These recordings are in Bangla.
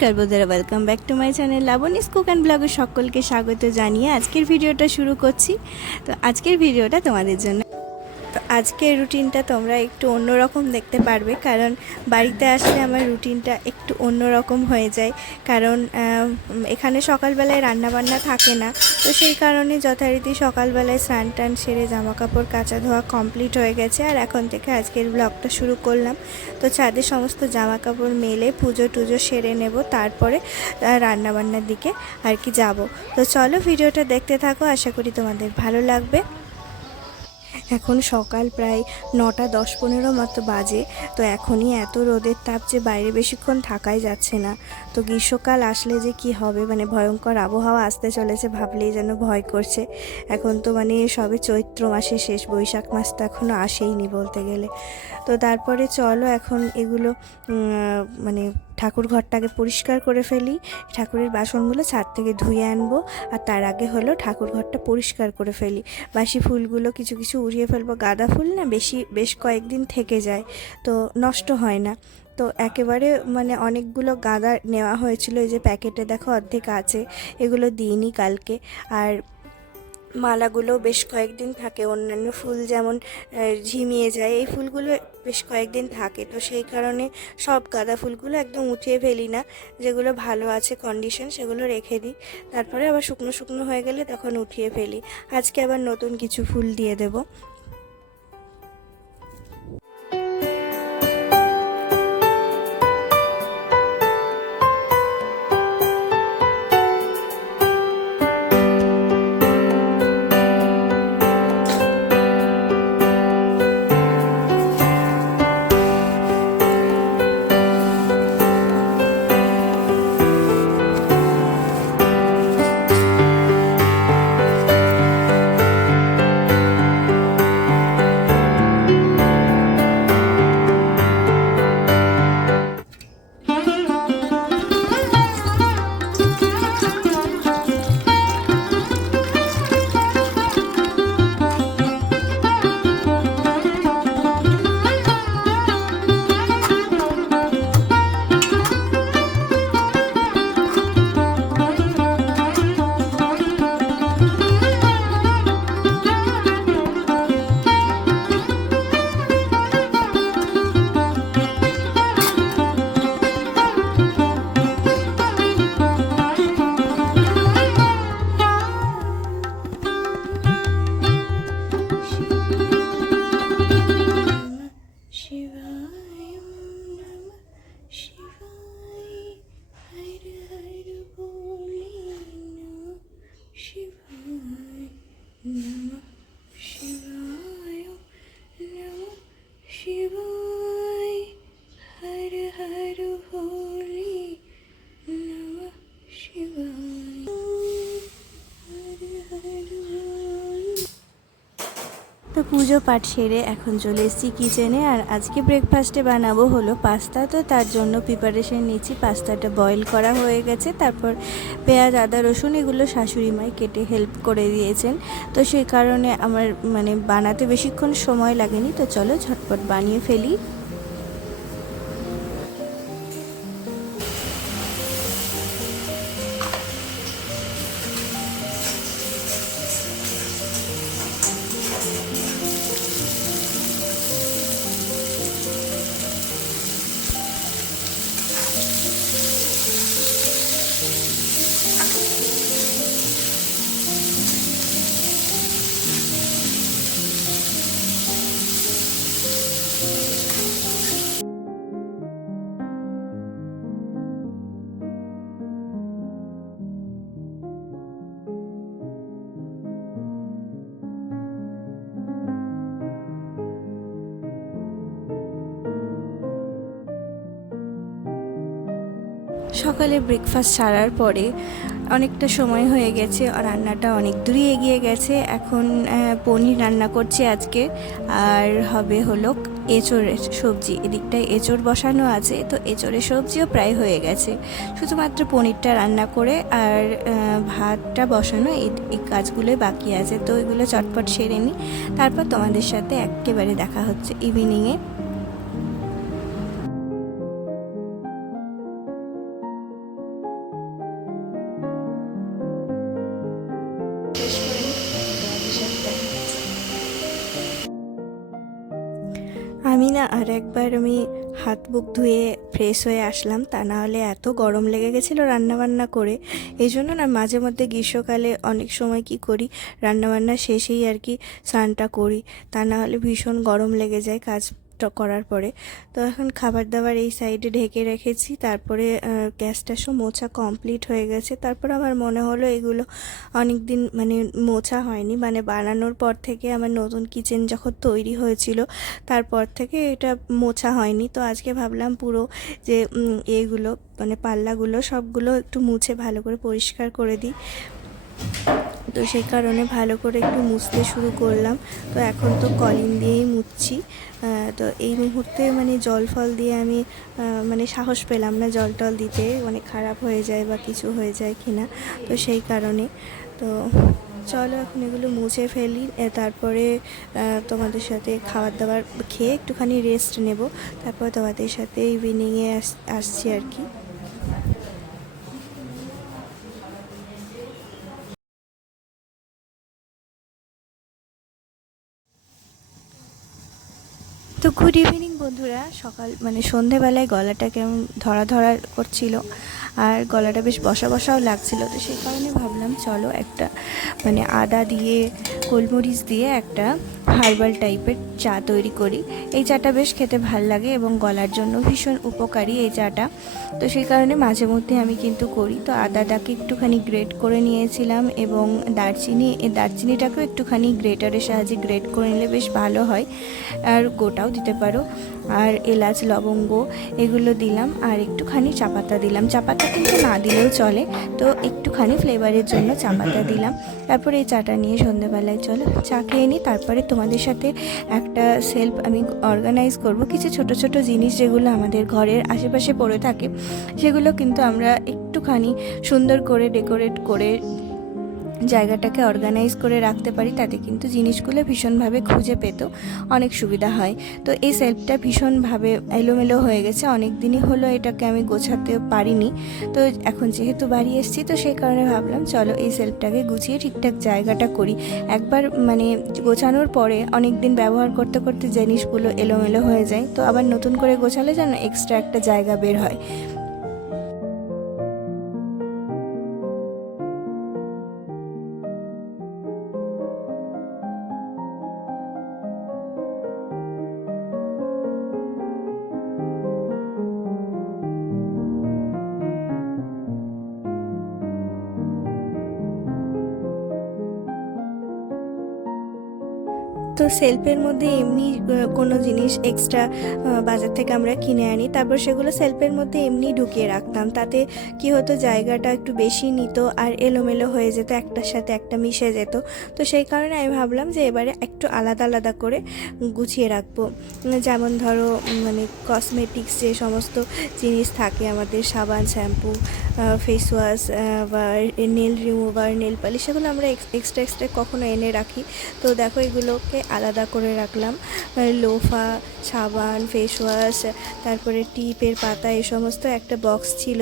নমস্কার বন্ধুরা welcome back to my channel Labani's cook and ব্লগে সকলকে স্বাগত জানিয়ে আজকের ভিডিওটা শুরু করছি। তো আজকের ভিডিওটা তোমাদের জন্য তো আজকের রুটিনটা তোমরা একটু অন্যরকম দেখতে পারবে, কারণ বাড়িতে আসলে আমার রুটিনটা একটু অন্যরকম হয়ে যায়। কারণ এখানে সকালবেলায় রান্নাবান্না থাকে না, তো সেই কারণে যথারীতি সকালবেলায় স্নান টান সেরে জামা কাপড় কাচা ধোয়া কমপ্লিট হয়ে গেছে, আর এখন থেকে আজকের ব্লগটা শুরু করলাম। তো ছাদে সমস্ত জামা কাপড় মেলে পুজো টুজো সেরে নেব, তারপরে রান্নাবান্নার দিকে আর কি যাব। তো চলো ভিডিওটা দেখতে থাকো, আশা করি তোমাদের ভালো লাগবে। এখন সকাল প্রায় নটা দশ পনেরো মতো বাজে, তো এখনই এত রোদের তাপ যে বাইরে বেশিক্ষণ থাকাই যাচ্ছে না। তো গ্রীষ্মকাল আসলে যে কি হবে মানে ভয়ঙ্কর আবহাওয়া আসতে চলেছে ভাবলেই যেন ভয় করছে। এখন তো মানে সবে চৈত্র মাসে শেষ, বৈশাখ মাস তো এখনও আসেইনি বলতে গেলে। তো তারপরে চলো এখন এগুলো মানে ঠাকুর ঘরটাকে পরিষ্কার করে ফেলি। ঠাকুরের বাসনগুলো ছাদ থেকে ধুয়ে আনব আর তার আগে হলো ঠাকুর ঘরটা পরিষ্কার করে ফেলি। বাসি ফুলগুলো কিছু কিছু উড়িয়ে ফেলব। গাঁদা ফুল না বেশি, বেশ কয়েকদিন থেকে যায়, তো নষ্ট হয় না। তো একেবারে মানে অনেকগুলো গাঁদা নেওয়া হয়েছিল, এই যে প্যাকেটে দেখো অর্ধেক আছে, এগুলো দিইনি কালকে। আর মালাগুলো বেশ কয়েকদিন থাকে, অন্যান্য ফুল যেমন ঝিমিয়ে যায়, এই ফুলগুলো বেশ কয়েকদিন থাকে। তো সেই কারণে সব গাঁদা ফুলগুলো একদম উঠিয়ে ফেলি না, যেগুলো ভালো আছে কন্ডিশন সেগুলো রেখে দিই। তারপরে আবার শুকনো শুকনো হয়ে গেলে তখন উঠিয়ে ফেলি। আজকে আবার নতুন কিছু ফুল দিয়ে দেবো। Shiva. তো পুজো পাঠ সেরে এখন চলে এসেছি কিচেনে আর আজকে ব্রেকফাস্টে বানাবো হলো পাস্তা তো তার জন্য প্রিপারেশন নিচ্ছি পাস্তাটা বয়েল করা হয়ে গেছে। তারপর পেঁয়াজ, আদা, রসুন এগুলো শাশুড়ি মাই কেটে হেল্প করে দিয়েছেন। তো সেই কারণে আমার মানে বানাতে বেশিক্ষণ সময় লাগেনি। তো চলো ঝটপট বানিয়ে ফেলি। সকালে ব্রেকফাস্ট সারার পরে অনেকটা সময় হয়ে গেছে রান্নাটা অনেক দূরই এগিয়ে গেছে। এখন পনির রান্না করছি আজকে। আর হবে হলো এঁচোড়ের সবজি। এদিকটায় এঁচোড় বসানো আছে, তো এঁচোড়ের সবজিও প্রায় হয়ে গেছে। শুধুমাত্র পনিরটা রান্না করে আর ভাতটা বসানো, এই কাজগুলোই বাকি আছে। তো এগুলো চটপট সেরে নিই। তারপর তোমাদের সাথে একেবারে দেখা হচ্ছে ইভিনিংয়ে আমি না আর একবার আমি হাত বুক ধুয়ে ফ্রেশ হয়ে আসলাম। তা না হলে এত গরম লেগে গেছিল রান্নাবান্না করে। এই জন্য না মাঝে মধ্যে গ্রীষ্মকালে অনেক সময় কি করি, রান্নাবান্না শেষেই আর কি স্নানটা করি। তা না হলে ভীষণ গরম লেগে যায় কাজটা করার পরে। তো এখন খাবার দাবার এই সাইডে ঢেকে রেখেছি। তারপরে গ্যাসটা সব মোছা কমপ্লিট হয়ে গেছে। তারপর আমার মনে হলো এগুলো অনেক দিন মানে মোছা হয়নি। মানে বানানোর পর থেকে আমার নতুন কিচেন যখন তৈরি হয়েছিল, তারপর থেকে এটা মোছা হয়নি। তো আজকে ভাবলাম পুরো যে এগুলো মানে পাল্লাগুলো সবগুলো একটু মুছে ভালো করে পরিষ্কার করে দিই। তো সেই কারণে ভালো করে একটু মুছতে শুরু করলাম। তো এখন তো কলিন দিয়েই মুছছি। তো এই মুহূর্তে মানে জল ফল দিয়ে আমি মানে সাহস পেলাম না জল টল দিতে মানে খারাপ হয়ে যায় বা কিছু হয়ে যায় কিনা, তো সেই কারণে। তো চলো এখন এগুলো মুছে ফেলি তারপরে তোমাদের সাথে খাবার দাবার খেয়ে একটুখানি রেস্ট নেব। তারপর তোমাদের সাথে ইভিনিংয়ে আস, আসছি আর কি। তো গুড ইভিনিং বন্ধুরা। সকাল মানে সন্ধেবেলায় গলাটা কেমন ধরা ধরা করছিল আর গলাটা বেশ বসা বসাও লাগছিল। তো সেই কারণে ভাবলাম, চলো একটা মানে আদা দিয়ে, গোলমরিচ দিয়ে একটা হার্বাল টাইপের চা তৈরি করি। এই চাটা বেশ খেতে ভালো লাগে এবং গলার জন্য ভীষণ উপকারী এই চাটা। তো সেই কারণে মাঝে মধ্যে আমি কিন্তু করি। তো আদাটাকে একটুখানি গ্রেট করে নিয়েছিলাম এবং দারচিনি দারচিনিটাকেও একটুখানি গ্রেটারের সাহায্যে গ্রেট করে নিলে বেশ ভালো হয়। আর গোটাও দিতে পারো। আর এলাচ, লবঙ্গ এগুলো দিলাম। আর একটুখানি চা পাতা দিলাম। চা পাতা কিন্তু না দিলেও চলে। তো একটুখানি ফ্লেভারের জন্য চা পাতা দিলাম। তারপরে এই চাটা নিয়ে সন্ধ্যেবেলায় চলো চা খেয়ে নিই। তারপরে তোমাদের সাথে একটা সেলফ আমি অর্গানাইজ করব। কিছু ছোট ছোট জিনিস যেগুলো আমাদের ঘরের আশেপাশে পড়ে থাকে, সেগুলো কিন্তু আমরা একটুখানি সুন্দর করে ডেকোরেট করে জায়গাটাকে অর্গানাইজ করে রাখতে পারি, তাতে কিন্তু জিনিসগুলো ভীষণভাবে খুঁজে পেতেও অনেক সুবিধা হয়। তো এই সেলফটা ভীষণভাবে এলোমেলো হয়ে গেছে অনেক দিনই হলো এটাকে আমি গোছাতে পারিনি। তো এখন যেহেতু বাড়ি এসেছি, তো সেই কারণে ভাবলাম চলো এই সেলফটাকে গুছিয়ে ঠিকঠাক জায়গাটা করি। একবার মানে গোছানোর পরে অনেক দিন ব্যবহার করতে করতে জিনিসগুলো এলোমেলো হয়ে যায়, তো আবার নতুন করে গোছালে যেন এক্সট্রা একটা জায়গা বের হয়। তো সেলফের মধ্যে এমনি কোনো জিনিস এক্সট্রা বাজার থেকে আমরা কিনে আনি। তারপর সেগুলো সেলফের মধ্যে এমনি ঢুকিয়ে রাখতাম। তাতে কি হতো, জায়গাটা একটু বেশি নিত আর এলোমেলো হয়ে যেত, একটার সাথে একটা মিশে যেত। তো সেই কারণে আমি ভাবলাম যে এবারে একটু আলাদা আলাদা করে গুছিয়ে রাখব। যেমন ধরো মানে কসমেটিক্স যে সমস্ত জিনিস থাকে, আমাদের সাবান, শ্যাম্পু ফেস ওয়াশ বা নেল রিমুভার নেল পালিশ সেগুলো আমরা এক্সট্রা এক্সট্রা কখনো এনে রাখি। তো দেখো এগুলোকে আলাদা করে রাখলাম। লোফা, সাবান ফেস ওয়াশ তারপরে টিপের পাতা এই সমস্ত একটা বক্স ছিল।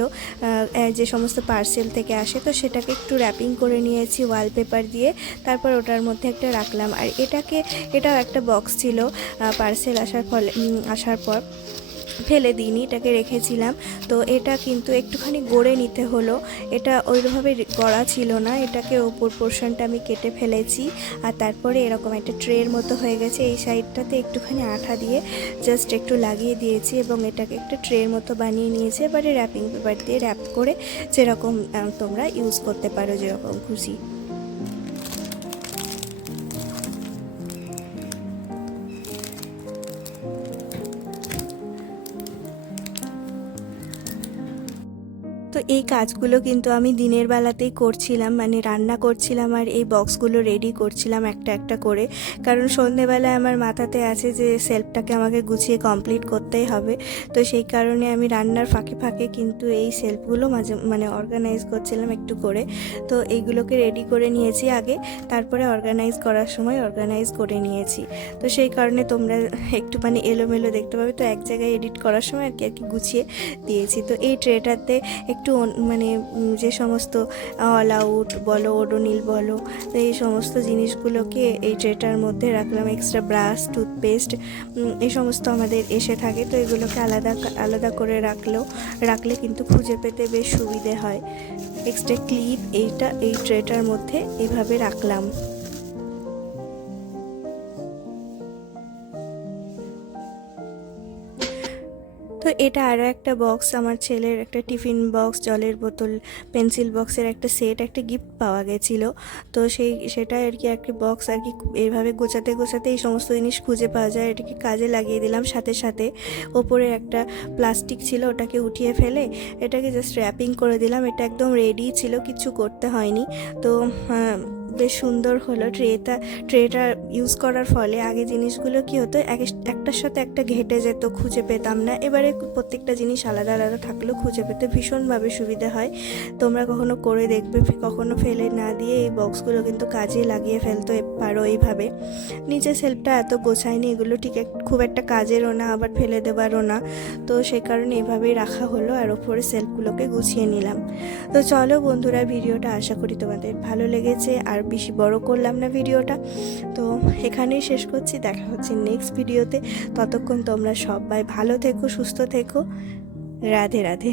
যে সমস্ত পার্সেল থেকে আসে, তো সেটাকে একটু র্যাপিং করে নিয়েছি ওয়ালপেপার দিয়ে। তারপর ওটার মধ্যে একটা রাখলাম। আর এটাকে, এটাও একটা বক্স ছিল পার্সেল আসার ফলে আসার পর। ফেলে দিইনি, এটাকে রেখেছিলাম। তো এটা কিন্তু একটুখানি গড়ে নিতে হলো। এটা ওইভাবে গড়া ছিল না, এটাকে ওপর পোর্শনটা আমি কেটে ফেলেছি। আর তারপরে এরকম একটা ট্রের মতো হয়ে গেছে, এই সাইডটাতে একটুখানি আঠা দিয়ে জাস্ট একটু লাগিয়ে দিয়েছি এবং এটাকে একটা ট্রের মতো বানিয়ে নিয়েছি। এবারে র্যাপিং পেপার দিয়ে র্যাপ করে যেরকম তোমরা ইউজ করতে পারো যেরকম খুশি। এই কাজগুলো কিন্তু আমি দিনের বেলাতেই করছিলাম মানে রান্না করছিলাম আর এই বক্সগুলো রেডি করছিলাম একটা একটা করে। কারণ সন্ধেবেলায় আমার মাথাতে আছে যে সেলফটাকে আমাকে গুছিয়ে কমপ্লিট করতেই হবে। তো সেই কারণে আমি রান্নার ফাঁকে ফাঁকে কিন্তু এই সেলফগুলো মাঝে মানে অর্গানাইজ করছিলাম একটু করে। তো এইগুলোকে রেডি করে নিয়েছি আগে, তারপরে অর্গানাইজ করার সময় অর্গানাইজ করে নিয়েছি। তো সেই কারণে তোমরা একটু মানে এলোমেলো দেখতে পাবে। তো এক জায়গায় এডিট করার সময় আর কি আর কি গুছিয়ে দিয়েছি। তো এই ট্রেটাতে একটু মানে যে সমস্ত অল আউট বলো, ওডোনিল বলো তো এই সমস্ত জিনিসগুলোকে এই ট্রেটার মধ্যে রাখলাম। এক্সট্রা ব্রাশ টুথপেস্ট এই সমস্ত আমাদের এসে থাকে, তো এগুলোকে আলাদা আলাদা করে রাখলেও, রাখলে কিন্তু খুঁজে পেতে বেশ সুবিধে হয়। এক্সট্রা ক্লিপ এইটা এই ট্রেটার মধ্যে এভাবে রাখলাম। তো এটা আরও একটা বক্স আমার ছেলের একটা টিফিন বক্স জলের বোতল পেন্সিল বক্সের একটা সেট একটা গিফট পাওয়া গেছিল। তো সেই সেটা আর কি একটা বক্স আর কি এভাবে গোছাতে গোছাতে এই সমস্ত জিনিস খুঁজে পাওয়া যায়। এটাকে কাজে লাগিয়ে দিলাম সাথে সাথে। ওপরে একটা প্লাস্টিক ছিল, ওটাকে উঠিয়ে ফেলে, এটাকে জাস্ট র্যাপিং করে দিলাম। এটা একদম রেডি ছিল, কিছু করতে হয়নি। তো বেশ সুন্দর হলো ট্রেটা ট্রেটা ইউজ করার ফলে আগে জিনিসগুলো কি হতো একটার সাথে একটা ঘেটে যেত, খুঁজে পেতাম না। এবারে প্রত্যেকটা জিনিস আলাদা আলাদা থাকলেও খুঁজে পেতে ভীষণভাবে সুবিধা হয়। তোমরা কখনো করে দেখবে কখনো ফেলে না দিয়ে এই বক্সগুলো কিন্তু কাজে লাগিয়ে ফেলতে পারো এইভাবে। নিচে সেলফটা এত গোছায়নি, এগুলো ঠিক খুব একটা কাজেরও না, আবার ফেলে দেবারও না। তো সে কারণে এভাবেই রাখা হলো আর ওপরে সেলফগুলোকে গুছিয়ে নিলাম। তো চলো বন্ধুরা, ভিডিওটা আশা করি তোমাদের ভালো লেগেছে। আর বেশি বড় করলাম না ভিডিওটা। তো এখানেই শেষ করছি, দেখা হচ্ছে নেক্সট ভিডিওতে। ততক্ষণ তোমরা সবাই ভালো থেকো, সুস্থ থেকো। রাধে রাধে।